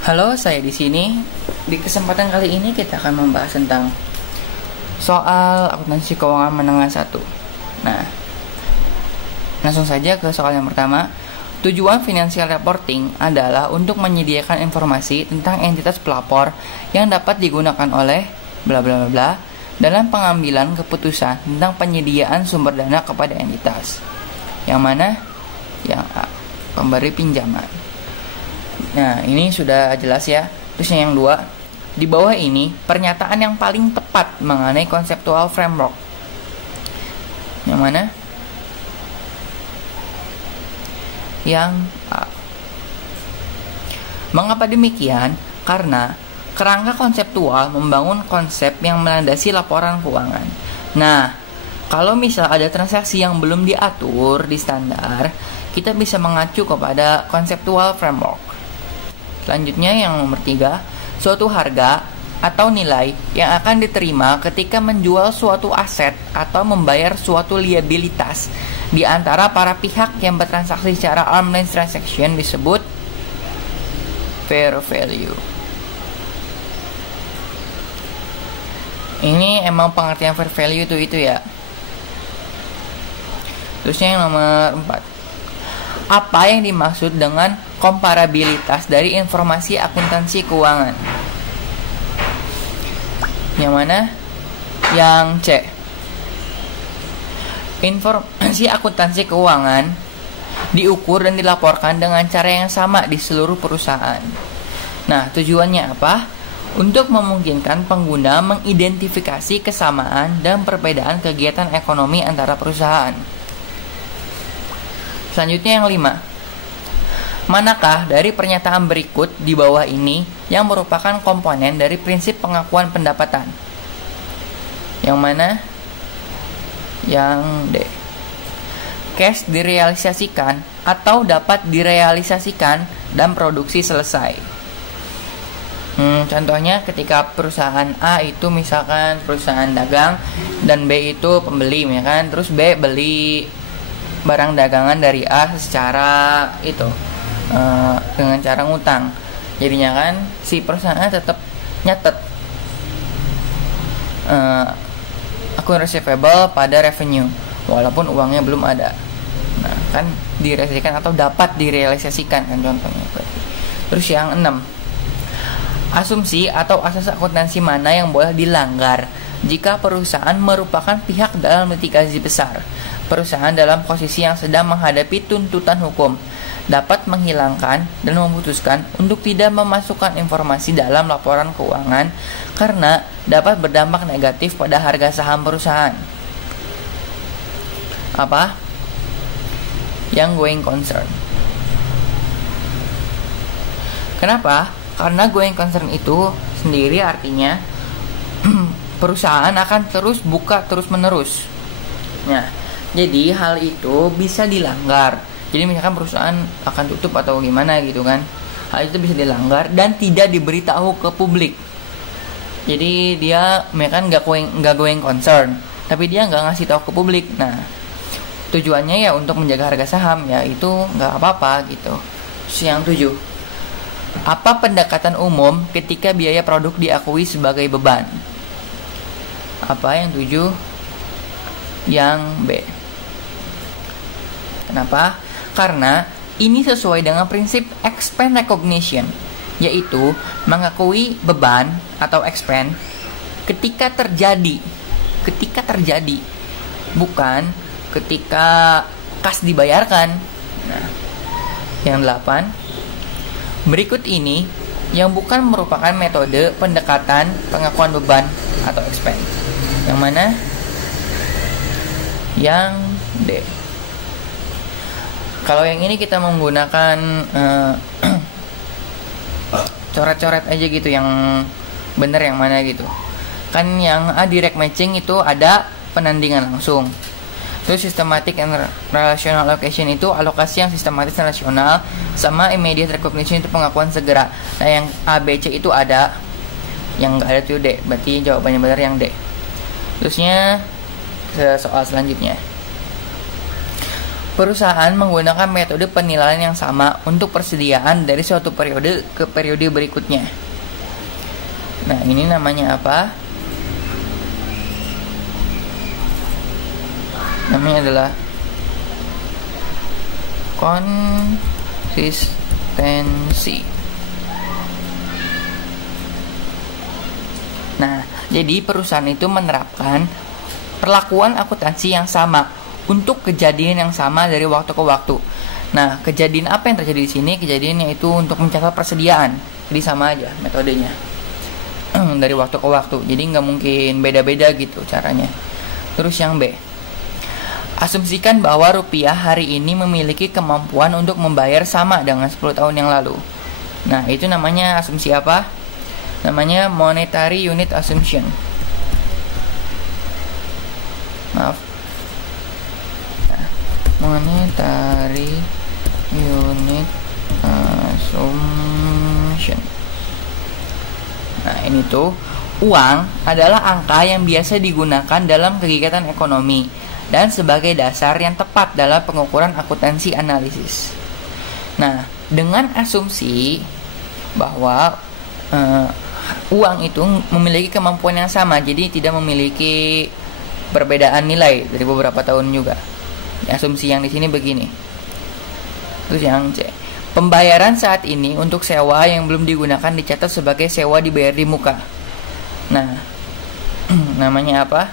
Halo, saya di sini. Di kesempatan kali ini kita akan membahas tentang soal akuntansi keuangan menengah 1. Nah, langsung saja ke soal yang pertama. Tujuan financial reporting adalah untuk menyediakan informasi tentang entitas pelapor yang dapat digunakan oleh bla bla bla dalam pengambilan keputusan tentang penyediaan sumber dana kepada entitas. Yang mana? Yang A, pemberi pinjaman. Nah, ini sudah jelas ya. Terus yang dua, di bawah ini pernyataan yang paling tepat mengenai conceptual framework. Yang mana? Yang A. Mengapa demikian? Karena kerangka konseptual membangun konsep yang melandasi laporan keuangan. Nah, kalau misal ada transaksi yang belum diatur di standar, kita bisa mengacu kepada conceptual framework. Selanjutnya yang nomor 3, suatu harga atau nilai yang akan diterima ketika menjual suatu aset atau membayar suatu liabilitas di antara para pihak yang bertransaksi secara arm's length transaction disebut fair value. Ini emang pengertian fair value itu ya. Terusnya yang nomor 4, apa yang dimaksud dengan komparabilitas dari informasi akuntansi keuangan? Yang mana? Yang C. Informasi akuntansi keuangan diukur dan dilaporkan dengan cara yang sama di seluruh perusahaan. Nah, tujuannya apa? Untuk memungkinkan pengguna mengidentifikasi kesamaan dan perbedaan kegiatan ekonomi antara perusahaan. Selanjutnya yang 5. Manakah dari pernyataan berikut di bawah ini yang merupakan komponen dari prinsip pengakuan pendapatan? Yang mana? Yang D. Cash direalisasikan atau dapat direalisasikan dan produksi selesai. Contohnya ketika perusahaan A itu misalkan perusahaan dagang dan B itu pembeli, ya kan? Terus B beli barang dagangan dari A secara dengan cara ngutang. Jadinya kan si perusahaan tetap nyatet akun receivable pada revenue walaupun uangnya belum ada. Nah, kan direalisasikan atau dapat direalisasikan kan contohnya. Terus yang 6, asumsi atau asas akuntansi mana yang boleh dilanggar jika perusahaan merupakan pihak dalam litigasi besar. Perusahaan dalam posisi yang sedang menghadapi tuntutan hukum dapat menghilangkan dan memutuskan untuk tidak memasukkan informasi dalam laporan keuangan karena dapat berdampak negatif pada harga saham perusahaan. Apa? Yang going concern. Kenapa? Karena going concern itu sendiri artinya perusahaan akan terus buka terus-menerus. Nah, jadi hal itu bisa dilanggar. Jadi misalkan perusahaan akan tutup atau gimana gitu kan, hal itu bisa dilanggar dan tidak diberitahu ke publik. Jadi dia misalkan nggak going concern, tapi dia nggak ngasih tahu ke publik. Nah, tujuannya ya untuk menjaga harga saham, ya itu nggak apa-apa gitu. Terus yang 7, apa pendekatan umum ketika biaya produk diakui sebagai beban? Apa yang 7? Yang B. Kenapa? Karena ini sesuai dengan prinsip expense recognition, yaitu mengakui beban atau expense ketika terjadi, bukan ketika kas dibayarkan. Nah, yang 8, berikut ini yang bukan merupakan metode pendekatan pengakuan beban atau expense. Yang mana? Yang D. Kalau yang ini kita menggunakan coret-coret aja gitu, yang bener yang mana gitu. Kan yang A direct matching itu ada penandingan langsung. Terus systematic and relational allocation itu alokasi yang sistematis dan rasional, sama immediate recognition itu pengakuan segera. Nah, yang A, B, C itu ada, yang nggak ada itu D. Berarti jawabannya benar yang D. Terusnya ke soal selanjutnya. perusahaan menggunakan metode penilaian yang sama untuk persediaan dari suatu periode ke periode berikutnya. Nah, ini namanya apa? Namanya adalah konsistensi. Nah, jadi perusahaan itu menerapkan perlakuan akuntansi yang sama untuk kejadian yang sama dari waktu ke waktu. Nah, kejadian apa yang terjadi di sini? Kejadiannya itu untuk mencatat persediaan. Jadi sama aja metodenya dari waktu ke waktu. Jadi nggak mungkin beda-beda gitu caranya. Terus yang B, asumsikan bahwa rupiah hari ini memiliki kemampuan untuk membayar sama dengan 10 tahun yang lalu. Nah, itu namanya asumsi apa? Namanya monetary unit assumption. Maaf. Nah, monetary unit assumption. Nah, ini tuh uang adalah angka yang biasa digunakan dalam kegiatan ekonomi dan sebagai dasar yang tepat dalam pengukuran akuntansi analisis. Nah, dengan asumsi bahwa uang itu memiliki kemampuan yang sama, jadi tidak memiliki perbedaan nilai dari beberapa tahun juga. Asumsi yang di sini begini. Terus yang C, pembayaran saat ini untuk sewa yang belum digunakan dicatat sebagai sewa dibayar di muka. Nah, namanya apa?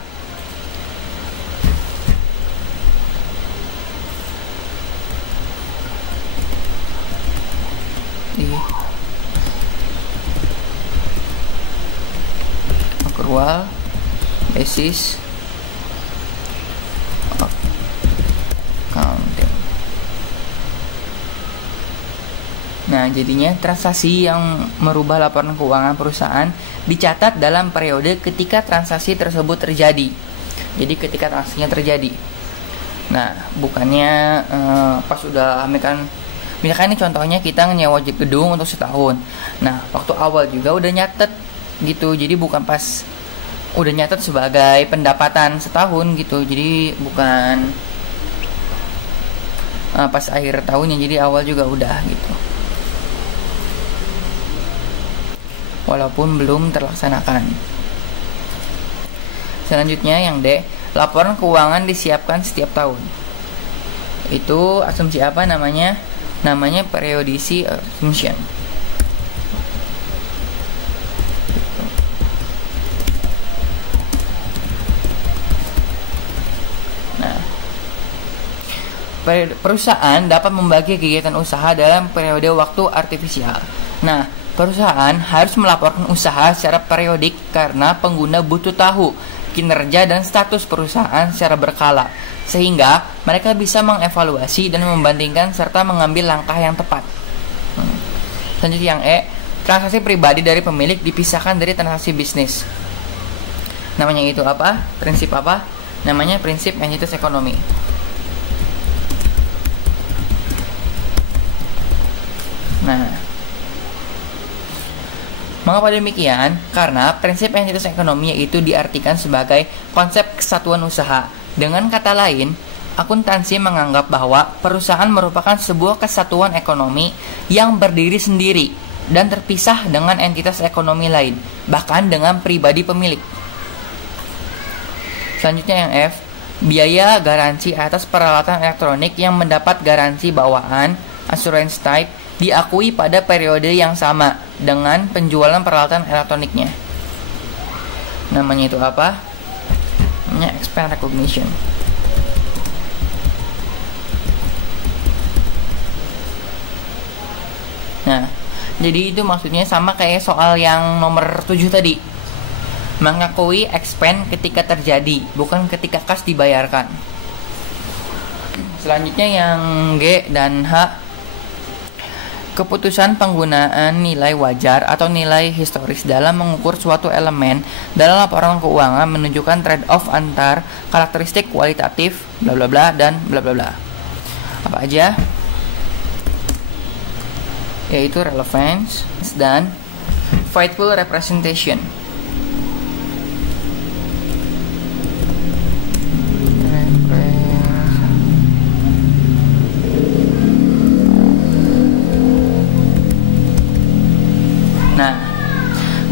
Accrual basis accounting. Nah, jadinya transaksi yang merubah laporan keuangan perusahaan dicatat dalam periode ketika transaksi tersebut terjadi. Jadi ketika transaksinya terjadi. Nah, bukannya pas udah misalkan ini contohnya kita nyewa gedung untuk setahun. Nah, waktu awal juga udah nyatet gitu. Jadi bukan pas udah nyatet sebagai pendapatan setahun gitu. Jadi bukan pas akhir tahunnya, jadi awal juga udah gitu. Walaupun belum terlaksanakan. Selanjutnya yang D, laporan keuangan disiapkan setiap tahun. Itu asumsi apa namanya? Namanya periodicity assumption. Nah, perusahaan dapat membagi kegiatan usaha dalam periode waktu artifisial. Nah, perusahaan harus melaporkan usaha secara periodik karena pengguna butuh tahu kinerja dan status perusahaan secara berkala, sehingga mereka bisa mengevaluasi dan membandingkan serta mengambil langkah yang tepat. Selanjutnya yang E, transaksi pribadi dari pemilik dipisahkan dari transaksi bisnis. Namanya itu apa? Prinsip apa? Namanya prinsip entitas ekonomi. Nah, mengapa demikian? Karena prinsip entitas ekonomi itu diartikan sebagai konsep kesatuan usaha. Dengan kata lain, akuntansi menganggap bahwa perusahaan merupakan sebuah kesatuan ekonomi yang berdiri sendiri dan terpisah dengan entitas ekonomi lain, bahkan dengan pribadi pemilik. Selanjutnya yang F, biaya garansi atas peralatan elektronik yang mendapat garansi bawaan assurance type diakui pada periode yang sama dengan penjualan peralatan elektroniknya. Namanya itu apa? Namanya expense recognition. Nah, jadi itu maksudnya sama kayak soal yang nomor 7 tadi. Mengakui expense ketika terjadi, bukan ketika kas dibayarkan. Selanjutnya yang G dan H, keputusan penggunaan nilai wajar atau nilai historis dalam mengukur suatu elemen dalam laporan keuangan menunjukkan trade-off antar karakteristik kualitatif bla bla bla dan bla bla bla. Apa aja? Yaitu relevance dan faithful representation.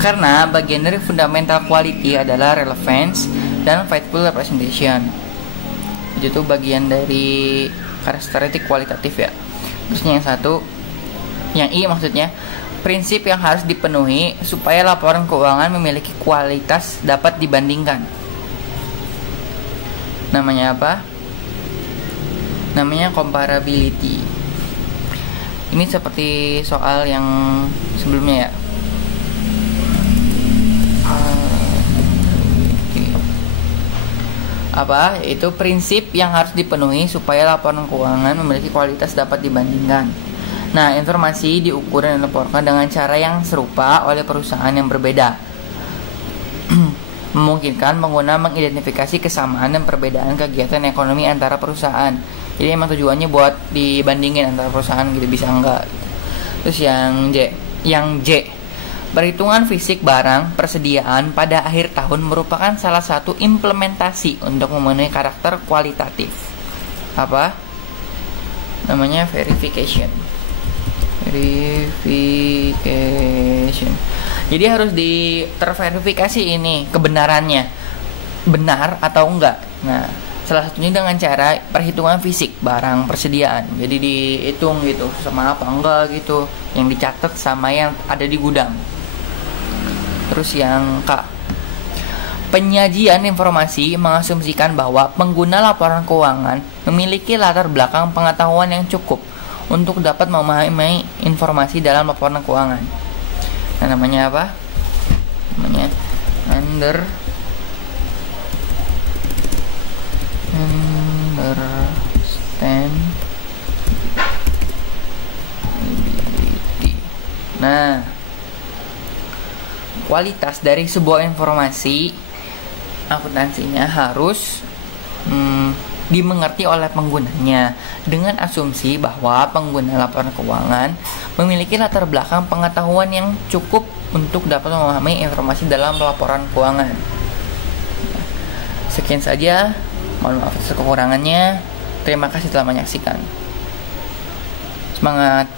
Karena bagian dari fundamental quality adalah relevance dan faithful representation. Itu bagian dari karakteristik kualitatif ya. Terusnya yang satu, yang I maksudnya, prinsip yang harus dipenuhi supaya laporan keuangan memiliki kualitas dapat dibandingkan. Namanya apa? Namanya comparability. Ini seperti soal yang sebelumnya ya. Apa? Yaitu prinsip yang harus dipenuhi supaya laporan keuangan memiliki kualitas dapat dibandingkan. Nah, informasi diukur dan dilaporkan dengan cara yang serupa oleh perusahaan yang berbeda. Memungkinkan pengguna mengidentifikasi kesamaan dan perbedaan kegiatan ekonomi antara perusahaan. Jadi emang tujuannya buat dibandingin antara perusahaan gitu, bisa enggak gitu. Terus yang J, perhitungan fisik barang persediaan pada akhir tahun merupakan salah satu implementasi untuk memenuhi karakter kualitatif. Apa? Namanya verification. Jadi harus terverifikasi ini kebenarannya, benar atau enggak. Nah, salah satunya dengan cara perhitungan fisik barang persediaan. Jadi dihitung gitu sama apa enggak gitu, yang dicatat sama yang ada di gudang. Terus yang K, penyajian informasi mengasumsikan bahwa pengguna laporan keuangan memiliki latar belakang pengetahuan yang cukup untuk dapat memahami informasi dalam laporan keuangan. Nah, namanya apa? Namanya understand. Nah, kualitas dari sebuah informasi akuntansinya harus dimengerti oleh penggunanya dengan asumsi bahwa pengguna laporan keuangan memiliki latar belakang pengetahuan yang cukup untuk dapat memahami informasi dalam laporan keuangan. Sekian saja, mohon maaf atas kekurangannya. Terima kasih telah menyaksikan. Semangat.